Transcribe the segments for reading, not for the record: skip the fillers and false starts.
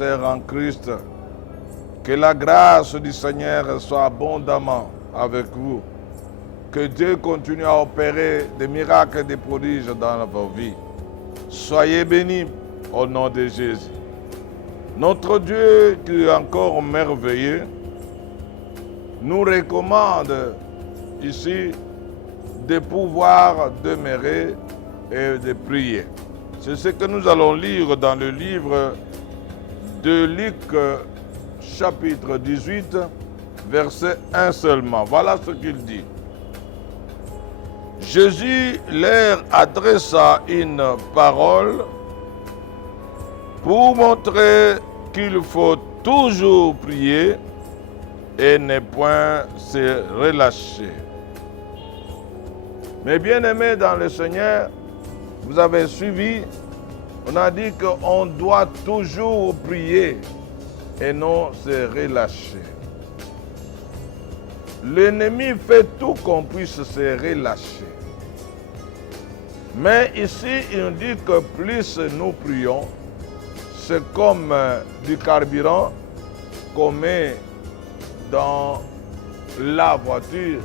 sœurs en Christ, que la grâce du Seigneur soit abondamment avec vous. Que Dieu continue à opérer des miracles et des prodiges dans vos vies. Soyez bénis au nom de Jésus. Notre Dieu qui est encore merveilleux nous recommande ici de pouvoir demeurer et de prier. C'est ce que nous allons lire dans le livre de Luc, chapitre 18, verset 1 seulement. Voilà ce qu'il dit. Jésus leur adressa une parole pour montrer qu'il faut toujours prier et ne point se relâcher. Mes bien-aimés dans le Seigneur, vous avez suivi, on a dit qu'on doit toujours prier et non se relâcher. L'ennemi fait tout qu'on puisse se relâcher. Mais ici, il nous dit que plus nous prions, c'est comme du carburant qu'on met dans la voiture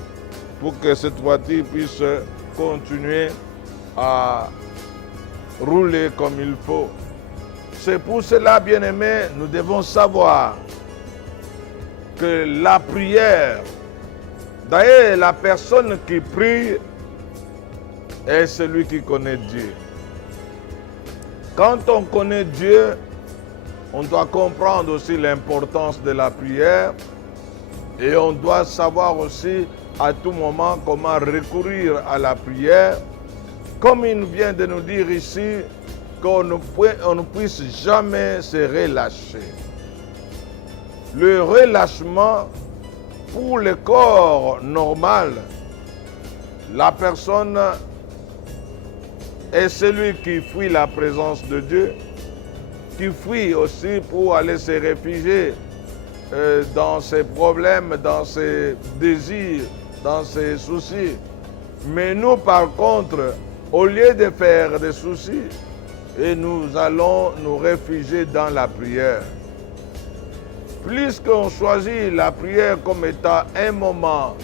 pour que cette voiture puisse continuer à rouler comme il faut. C'est pour cela, bien-aimés, nous devons savoir que la prière, d'ailleurs, la personne qui prie est celui qui connaît Dieu. Quand on connaît Dieu, on doit comprendre aussi l'importance de la prière et on doit savoir aussi à tout moment comment recourir à la prière. Comme il vient de nous dire ici, qu'on ne puisse jamais se relâcher. Le relâchement pour le corps normal, la personne est celui qui fuit la présence de Dieu, qui fuit aussi pour aller se réfugier dans ses problèmes, dans ses désirs, dans ses soucis. Mais nous, par contre, au lieu de faire des soucis, et nous allons nous réfugier dans la prière. Puisqu'on choisit la prière comme étant un moment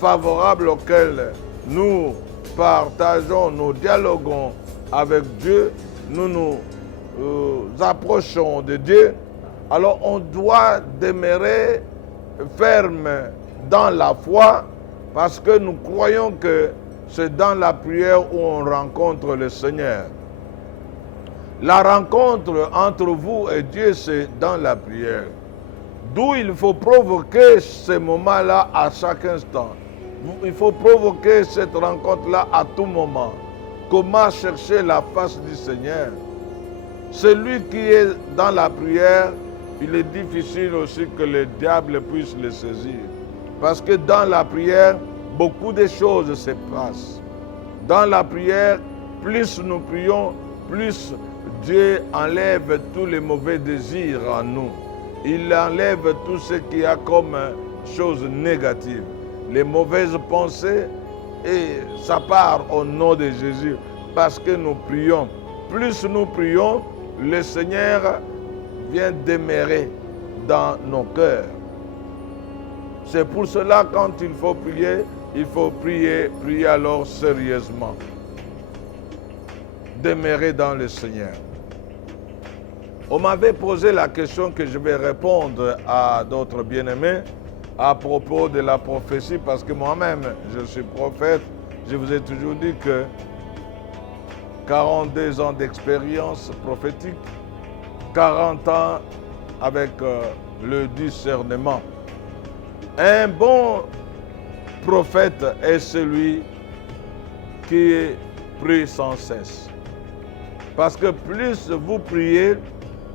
favorable auquel nous partageons, nous dialoguons avec Dieu, nous nous approchons de Dieu, alors on doit demeurer ferme dans la foi parce que nous croyons que c'est dans la prière où on rencontre le Seigneur. La rencontre entre vous et Dieu, c'est dans la prière. D'où il faut provoquer ce moment-là à chaque instant. Il faut provoquer cette rencontre-là à tout moment. Comment chercher la face du Seigneur? Celui qui est dans la prière, il est difficile aussi que le diable puisse le saisir. Parce que dans la prière, beaucoup de choses se passent. Dans la prière, plus nous prions, plus Dieu enlève tous les mauvais désirs en nous. Il enlève tout ce qu'il y a comme chose négative. Les mauvaises pensées, et ça part au nom de Jésus. Parce que nous prions. Plus nous prions, le Seigneur vient demeurer dans nos cœurs. C'est pour cela, quand il faut prier alors sérieusement. Demeurer dans le Seigneur. On m'avait posé la question que je vais répondre à d'autres bien-aimés à propos de la prophétie, parce que moi-même, je suis prophète. Je vous ai toujours dit que 42 ans d'expérience prophétique, 40 ans avec le discernement. Un bon prophète est celui qui prie sans cesse. Parce que plus vous priez,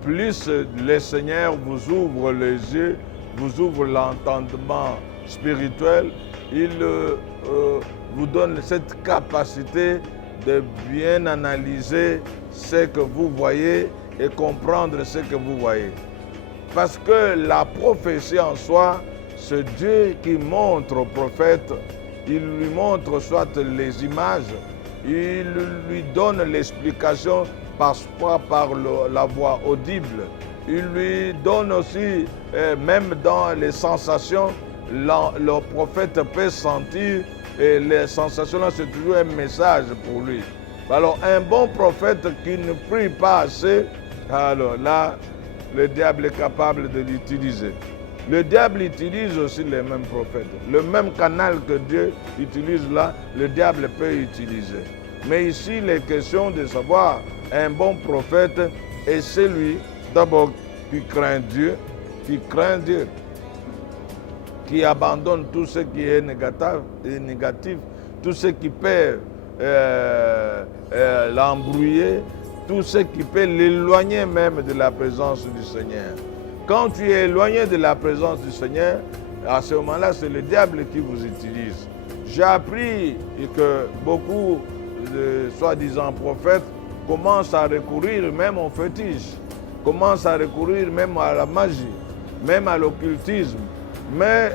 plus le Seigneur vous ouvre les yeux, vous ouvre l'entendement spirituel. Il vous donne cette capacité de bien analyser ce que vous voyez et comprendre ce que vous voyez. Parce que la prophétie en soi, c'est Dieu qui montre au prophète, il lui montre soit les images, il lui donne l'explication parfois par la voix audible. il lui donne aussi, même dans les sensations, le prophète peut sentir, et les sensations là, c'est toujours un message pour lui. Alors, un bon prophète qui ne prie pas assez, alors là, le diable est capable de l'utiliser. Le diable utilise aussi les mêmes prophètes. Le même canal que Dieu utilise là, le diable peut utiliser. Mais ici, il est question de savoir, un bon prophète est celui, d'abord, qui craint Dieu, qui abandonne tout ce qui est négatif, tout ce qui peut l'embrouiller, tout ce qui peut l'éloigner même de la présence du Seigneur. Quand tu es éloigné de la présence du Seigneur, à ce moment-là, c'est le diable qui vous utilise. J'ai appris que beaucoup de soi-disant prophètes commencent à recourir même au fétiche, commencent à recourir même à la magie, même à l'occultisme. Mais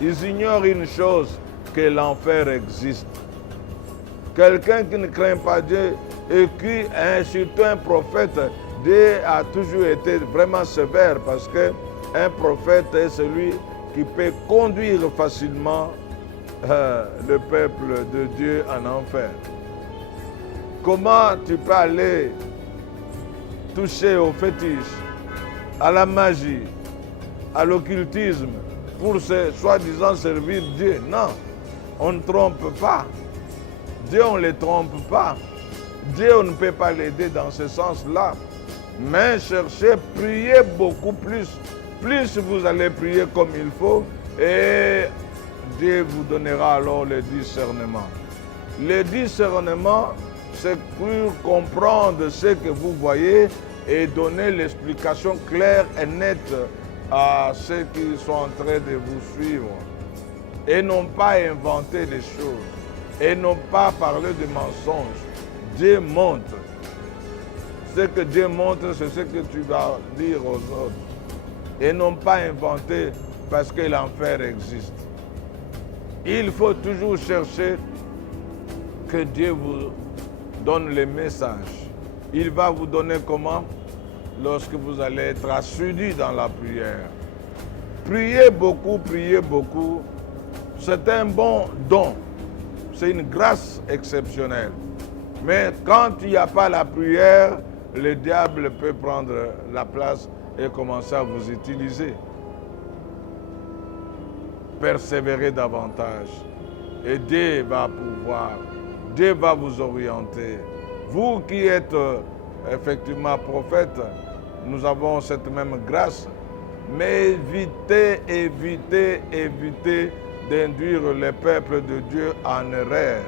ils ignorent une chose, que l'enfer existe. Quelqu'un qui ne craint pas Dieu et qui est surtout un prophète, Dieu a toujours été vraiment sévère parce qu'un prophète est celui qui peut conduire facilement le peuple de Dieu en enfer. Comment tu peux aller toucher au fétiche, à la magie, à l'occultisme pour soi-disant servir Dieu? Non, on ne trompe pas. Dieu, on ne les trompe pas. Dieu, on ne peut pas l'aider dans ce sens-là. Mais cherchez, priez beaucoup plus. Plus vous allez prier comme il faut, et Dieu vous donnera alors le discernement. Le discernement, c'est pour comprendre ce que vous voyez et donner l'explication claire et nette à ceux qui sont en train de vous suivre. Et non pas inventer des choses. Et non pas parler de mensonges. Dieu montre. Ce que Dieu montre, c'est ce que tu vas dire aux autres. Et non pas inventer parce que l'enfer existe. Il faut toujours chercher que Dieu vous donne les messages. Il va vous donner comment? Lorsque vous allez être assidu dans la prière. Priez beaucoup, priez beaucoup. C'est un bon don. C'est une grâce exceptionnelle. Mais quand il n'y a pas la prière, le diable peut prendre la place et commencer à vous utiliser. Persévérez davantage. Et Dieu va pouvoir. Dieu va vous orienter. Vous qui êtes effectivement prophète, nous avons cette même grâce. Mais évitez d'induire le peuple de Dieu en erreur.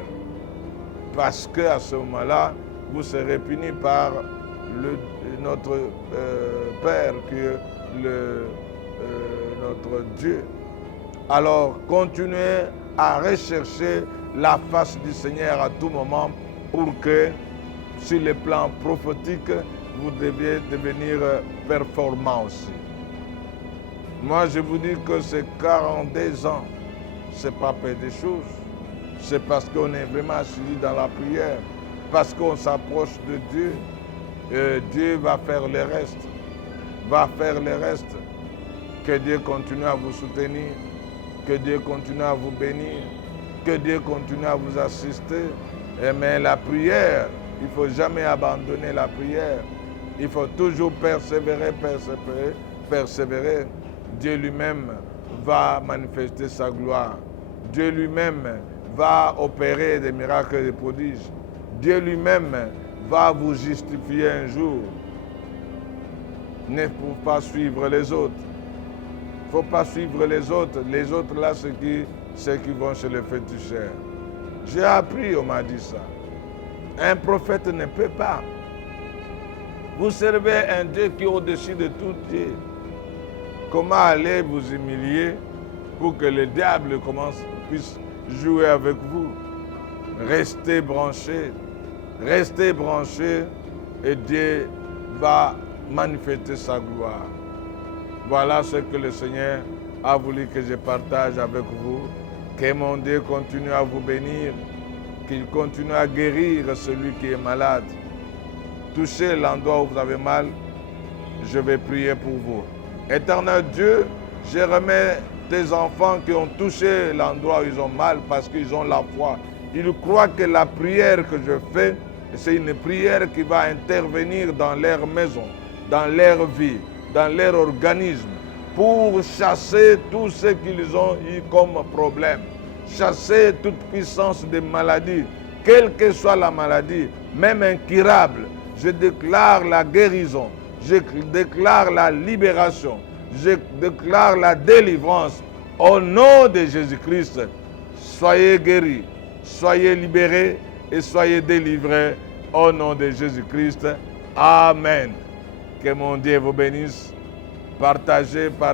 Parce qu'à ce moment-là, vous serez puni par notre Père, qui est notre Dieu. Alors, continuez à rechercher la face du Seigneur à tout moment pour que, sur le plan prophétique, vous deviez devenir performant aussi. Moi, je vous dis que ces 42 ans, ce n'est pas peu de choses. C'est parce qu'on est vraiment assis dans la prière, parce qu'on s'approche de Dieu. Dieu va faire le reste. Que Dieu continue à vous soutenir, que Dieu continue à vous bénir, que Dieu continue à vous assister. Mais la prière, il ne faut jamais abandonner la prière. Il faut toujours persévérer. Dieu lui-même va manifester sa gloire. Dieu lui-même va opérer des miracles et des prodiges. Dieu lui-même va vous justifier un jour. Ne faut pas suivre les autres. Il ne faut pas suivre les autres. Les autres là, ceux qui vont chez le féticheur. J'ai appris, on m'a dit ça. Un prophète ne peut pas. Vous servez un Dieu qui est au-dessus de tout Dieu. Comment aller vous humilier pour que le diable puisse jouer avec vous? Restez branchés et Dieu va manifester sa gloire. Voilà ce que le Seigneur a voulu que je partage avec vous. Que mon Dieu continue à vous bénir, qu'il continue à guérir celui qui est malade. Touchez l'endroit où vous avez mal je vais prier pour vous. Éternel Dieu, je remets tes enfants qui ont touché l'endroit où ils ont mal parce qu'ils ont la foi. Ils croient que la prière que je fais, c'est une prière qui va intervenir dans leur maison, dans leur vie, dans leur organisme, pour chasser tout ce qu'ils ont eu comme problème, chasser toute puissance de maladie, quelle que soit la maladie, même incurable. Je déclare la guérison, je déclare la libération, je déclare la délivrance. Au nom de Jésus-Christ, soyez guéris, soyez libérés et soyez délivrés au nom de Jésus-Christ. Amen. Que mon Dieu vous bénisse. Partagez,